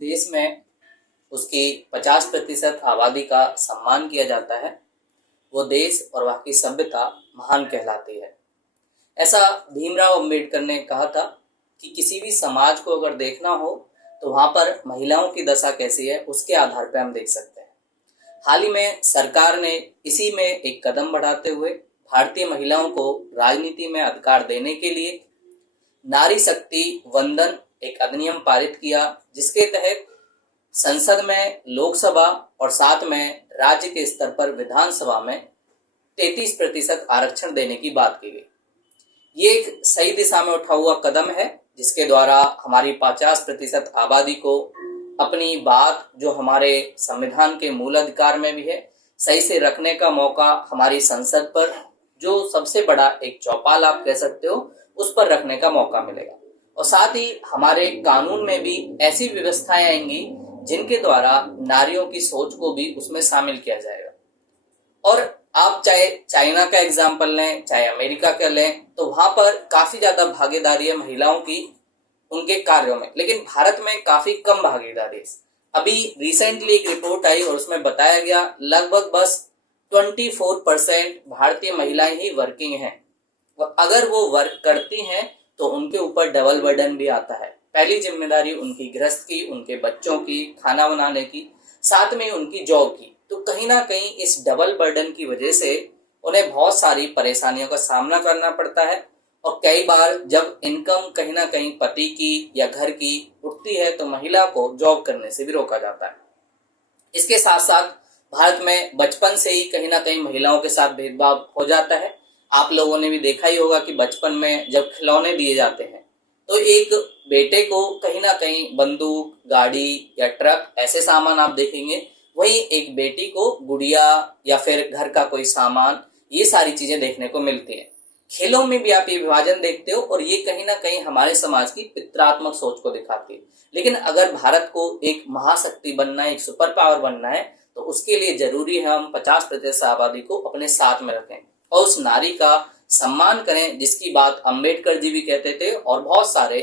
देश में उसकी 50% आबादी का सम्मान किया जाता है, वो देश और वहाँ की सभ्यता महान कहलाती है। ऐसा भीमराव अंबेडकर ने कहा था कि किसी भी समाज को अगर देखना हो तो वहाँ पर महिलाओं की दशा कैसी है उसके आधार पर हम देख सकते हैं। हाल ही में सरकार ने इसी में एक कदम बढ़ाते हुए भारतीय महिलाओं को राजनीति में अधिकार देने के लिए नारी शक्ति वंदन एक अधिनियम पारित किया, जिसके तहत संसद में, लोकसभा और साथ में राज्य के स्तर पर विधानसभा में 33% आरक्षण देने की बात की गई। ये एक सही दिशा में उठा हुआ कदम है, जिसके द्वारा हमारी 50% आबादी को अपनी बात, जो हमारे संविधान के मूल अधिकार में भी है, सही से रखने का मौका हमारी संसद पर, जो सबसे बड़ा एक चौपाल आप कह सकते हो, उस पर रखने का मौका मिलेगा। और साथ ही हमारे कानून में भी ऐसी व्यवस्थाएं आएंगी जिनके द्वारा नारियों की सोच को भी उसमें शामिल किया जाएगा। और आप चाहे चाइना का एग्जाम्पल लें, चाहे अमेरिका का लें, तो वहां पर काफी ज्यादा भागीदारी है महिलाओं की उनके कार्यों में, लेकिन भारत में काफी कम भागीदारी है। अभी रिसेंटली एक रिपोर्ट आई और उसमें बताया गया लगभग बस 24% भारतीय महिलाएं ही वर्किंग हैं। अगर वो वर्क करती हैं तो उनके ऊपर डबल बर्डन भी आता है। पहली जिम्मेदारी उनकी गृहस्थ की, उनके बच्चों की, खाना बनाने की, साथ में उनकी जॉब की। तो कहीं ना कहीं इस डबल बर्डन की वजह से उन्हें बहुत सारी परेशानियों का सामना करना पड़ता है। और कई बार जब इनकम कहीं ना कहीं पति की या घर की उठती है तो महिला को जॉब करने से भी रोका जाता है। इसके साथ साथ भारत में बचपन से ही कहीं ना कहीं महिलाओं के साथ भेदभाव हो जाता है। आप लोगों ने भी देखा ही होगा कि बचपन में जब खिलौने दिए जाते हैं तो एक बेटे को कहीं ना कहीं बंदूक, गाड़ी या ट्रक ऐसे सामान आप देखेंगे, वहीं एक बेटी को गुड़िया या फिर घर का कोई सामान, ये सारी चीजें देखने को मिलती है। खेलों में भी आप ये विभाजन देखते हो और ये कहीं ना कहीं हमारे समाज की पितृत्मक सोच को दिखाती है। लेकिन अगर भारत को एक महाशक्ति बनना है, एक सुपर पावर बनना है, तो उसके लिए जरूरी है हम 50% आबादी को अपने साथ में रखें और उस नारी का सम्मान करें, जिसकी बात अंबेडकर जी भी कहते थे और बहुत सारे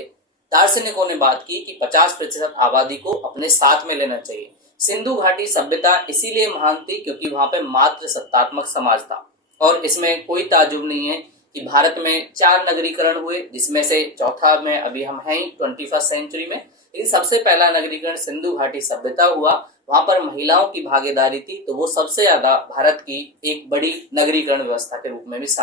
दार्शनिकों ने बात की कि 50% आबादी को अपने साथ में लेना चाहिए। सिंधु घाटी सभ्यता इसीलिए महान थी क्योंकि वहां पे मात्र सत्तात्मक समाज था। और इसमें कोई ताजुब नहीं है कि भारत में 4 नगरीकरण हुए, जिसमें से चौथा में अभी हम हैं 21st सेंचुरी में। लेकिन सबसे पहला नगरीकरण सिंधु घाटी सभ्यता हुआ, वहां पर महिलाओं की भागीदारी थी, तो वो सबसे ज्यादा भारत की एक बड़ी नगरीकरण व्यवस्था के रूप में भी